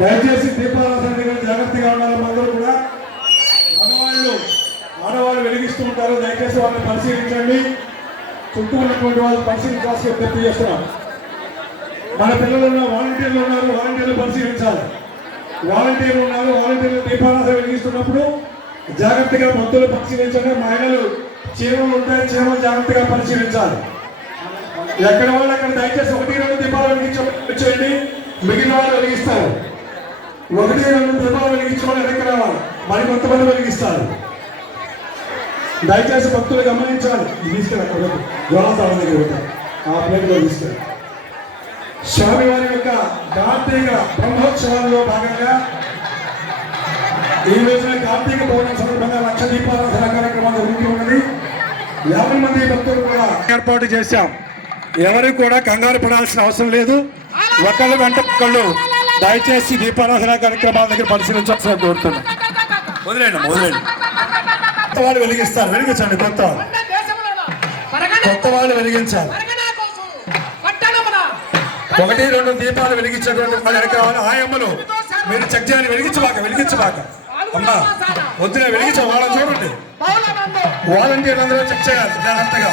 దయచేసి దీపారాధన జాగ్రత్తగా ఉండాలి. అందరూ కూడా ఆడవాళ్ళు వెలిగిస్తూ ఉంటారు. దయచేసి వాళ్ళని పరిశీలించండి. చుట్టూ ఉన్నటువంటి వాళ్ళు పరిశీలించాల్సి విజ్ఞప్తి చేస్తున్నాం. మన పిల్లలు వాలంటీర్లు ఉన్నారు, వాలంటీర్లు పరిశీలించాలి. వాలంటీర్లు దీపారాధన వెలిగిస్తున్నప్పుడు జాగ్రత్తగా భక్తులు పరిశీలించండి. మహిళలు చీరలు ఉంటాయి, చీరలు జాగ్రత్తగా పరిశీలించాలి. ఎక్కడ వాళ్ళు అక్కడ దయచేసి 1-2 దీపాలు వెలిగించండి. మిగిలిన వాళ్ళు వెలిగిస్తారు. 1-2 దీపాలు వెలిగించిన వాళ్ళు వెనక్కి రావాలి. మరి కొంతమంది వెలిగిస్తారు. దయచేసి భక్తులు గమనించాలి. తీసుకెళ్ళి జ్వరాల దగ్గర పెట్టారు. ఆ ప్లేట్లో తీసుకెళ్ళి స్వామివారి యొక్క కార్తీక బ్రహ్మోత్సవాల్లో భాగంగా ఈ రోజున కార్తీక పౌర్ణమి సందర్భంగా 1,00,000 దీపారాధన కార్యక్రమాలు జరుగుతూ ఉన్నది. 50 మంది భక్తులు కూడా ఏర్పాటు చేశాం. ఎవరు కూడా కంగారు పడాల్సిన అవసరం లేదు. ఒకళ్ళు వెంట ఒకళ్ళు దయచేసి దీపారాధన కార్యక్రమాల దగ్గర పరిశీలించాల్సిన కోరుతున్నాం. మొదలైన కొత్త వాళ్ళు వెలిగిస్తారు. వెలిగించండి. కొత్త వాళ్ళు వెలిగించాలి. 1-2 దీపాలు వెలిగించేటువంటి కావాలి. ఆయమ్మలు మీరు చెక్ చేయాలి. వెలిగించబాక అమ్మా వద్దునే వెలిగించ వాళ్ళని చూడండి. వాలంటీర్లు అందరూ చెక్ చేయాలి జాగ్రత్తగా.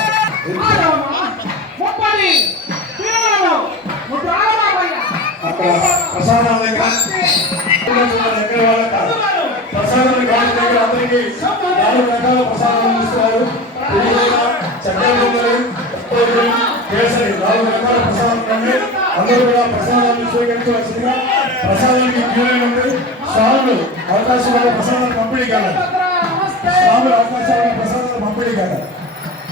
అక్కడ ప్రసాదాల దగ్గర ఎక్కడ వాళ్ళ ప్రసాదాలు కావాలి దగ్గర అందరికీ 4 రకాల ప్రసాదాలు ఇస్తున్నారు. కేసరి 4 రకాల ప్రసాదాలు అందరూ కూడా ప్రసాదాలను స్వీకరించవలసిందిగా ప్రసాదానికి క్యూలైన్ ఉంది. స్వాములు అవకాశం ప్రసాదాలు పంపిణీ కావాలి.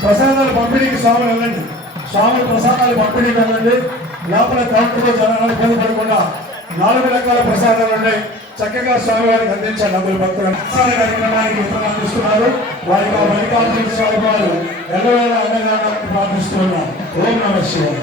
ప్రసాదాలు పంపిణీకి స్వాములు వెళ్ళండి. స్వాములు ప్రసాదాలు పంపిణీకి వెళ్ళండి. లోపల కౌంటర్లో జనాలు ఇబ్బంది పడకుండా 4 రకాల ప్రసాదాలు ఉన్నాయి. చక్కగా స్వామివారికి అందించాలి. నలుగురు భక్తులు ప్రసాద కార్యక్రమానికి విత్తనాలు అందిస్తున్నారు. వారికి మల్లికార్జున స్వామి వారు ఎల్లవేళ అన్నదానాన్ని ప్రార్థిస్తున్నారు. ఓం నమః శివాయ.